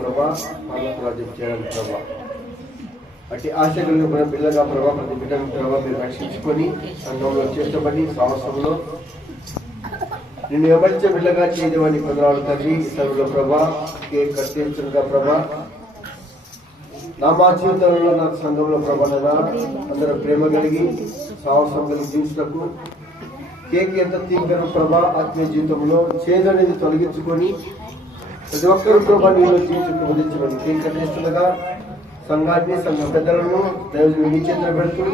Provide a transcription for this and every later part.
ప్రభా పరలోక రాజ్యం చేయాలి ప్రభా. అట్టి ఆశ కలిగిన పిల్లగా ప్రభా ప్రతి బిడ్డను ప్రభావ మీరు రక్షించుకొని సంఘంలో చేర్చబడి సాహసంలో నిన్ను వెంబడించే బిడ్డగా చేయదేవాడిని కొందరాలు తండ్రి. సభలో ప్రభా కేక్ కట్టించుగా ప్రభా నా మా జీవితంలో నాకు సంఘంలో ప్రభాన అందరూ ప్రేమ కలిగి సాహసం కలిగి జీవించటకు కేక్ ఎంత తీవ్ర ప్రభా ఆత్మీయ జీవితంలో చేదు అనేది తొలగించుకొని ప్రతి ఒక్కరు ప్రభా నీలో జీవించుకు వదిలించమని కేక్ కట్టేస్తుండగా సంఘాన్ని సంఘ పెద్దలను దైవజనులు నీ చేతులు పెడుతూ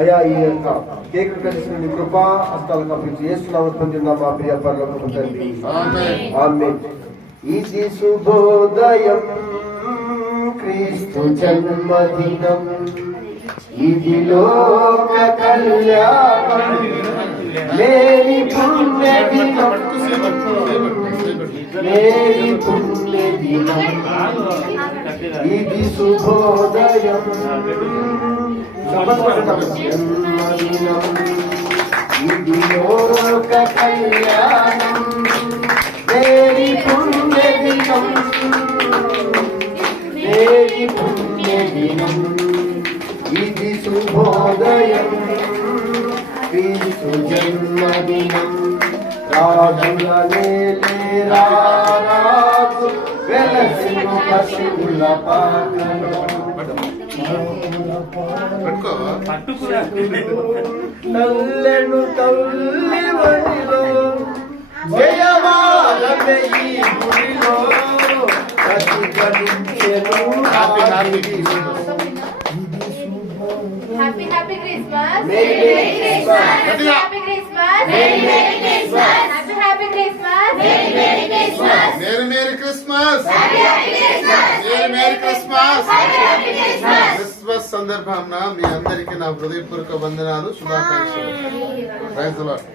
అయా ఈ యొక్క కేక్ కలిసిన నీ కృపా హస్తాలకు అప్పగించి చేస్తున్నాము పొందిన మా ప్రియ పరలోకపు తండ్రి ఆమేన్. ఇది శుభోదయం క్రీస్తు జన్మదినం, ఇది లోక కళ్యాణం మేరీ పుణ్య దినం, మేరీ పుణ్య దినం, ఇది శుభోదయం జన్మదినం, ఇది లోక కళ్యాణం మేరీ పుణ్య దినం, మేరీ పుణ్య దినం, ఇది శుభోదయం క్రీస్తు జన్మదినం. రాజుల నేలే రారాజు వెలసిను పశువుల పాకలో, తల్లెను తల్లి వడిలో జయమాలమే ఈ గుడిలో ప్రతిఫలించెను. Happy Happy Christmas. Merry Christmas. Happy Christmas. Merry Christmas. Happy Happy Christmas. Merry Christmas. Merry Christmas. Happy Christmas. Merry Christmas. Happy Christmas. Christmas సందర్భంగా మీ అందరికీ నా హృదయపూర్వక వందనాలు, శుభాకాంక్షలు. Praise the lord.